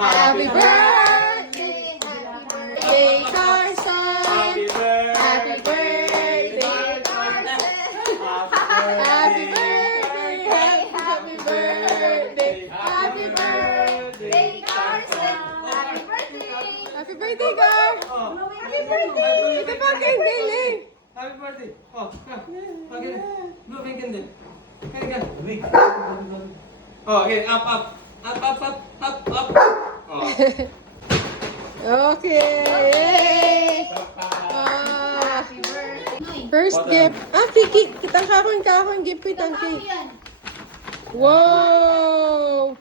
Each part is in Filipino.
Happy birthday, Carson. Happy birthday, Carson. Happy birthday, happy birthday, happy birthday, Carson. Happy birthday. Happy birthday, Gar. Happy birthday. Ito pa candle eh. Happy birthday. Oh, okay. Blow my candle. Okay. Oh, okay. Up. Oh. Okay. Happy birthday. First gift. Kiki. Kitang kakon gift kitang cake. Wow.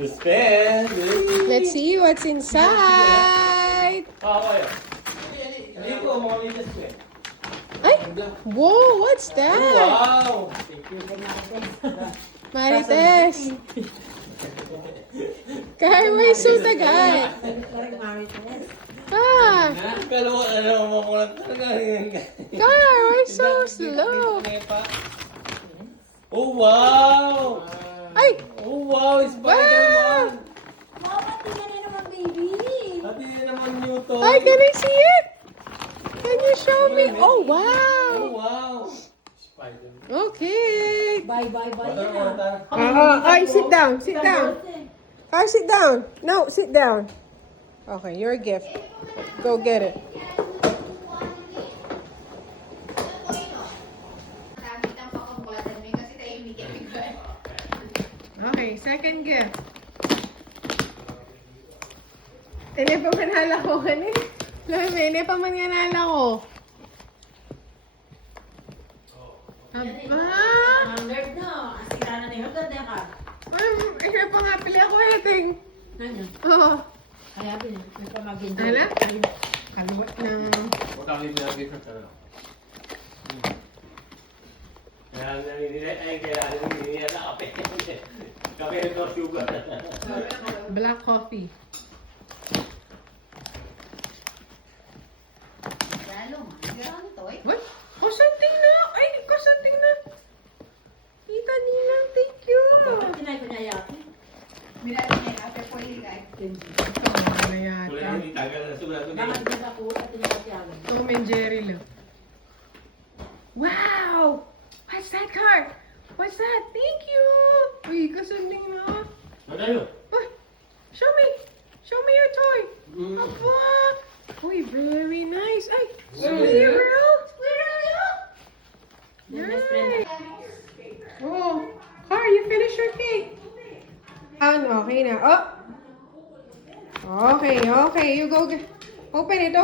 To spend. Let's see what's inside. Ay! Whoa, what's that? Wow. Marites. Kaya may sutagay. Pero ano mo ko lang talaga. Kaya why so slow? Oh wow. Ay! Oh wow, Spider-Man. Mama, tingnan na naman, baby. Pati naman Newton. Ay, can I see it? Can you show me? Oh, wow. Oh wow. Spider-Man. Okay. Bye. Water. Ay, sit down. Kaya sit down. No, sit down. Okay, your gift. Go get it. Okay, second gift. Ini pa manala ko kanin. Ini pa manala ko. Aba! Nerd na. Asira na niyo. Ganda ka. Ini pa nga pili ako eting. Ano? Oh. Kaya din. May pamagin. Ala? Kaliwat na. Huwag kang linagay ka talaga. Kaya kape. Kape ito sugar. Black coffee. What? Kasanting na! Ay, kasanting na! Tita Ninang, thank you! Bakit pinay-pinayaki? Ano yata? Bakit di ba po at pinayaki? Tom and Jerry lang. Wow! What's that card? What's that? Thank you! Uy, kasanting na. Uy, show me! Show me your toy! Aba! Uy, very nice! Ay, squirrel! Nice! Oh, Car, you finished your cake. Okay na. Oh! Okay, you go get... Open it.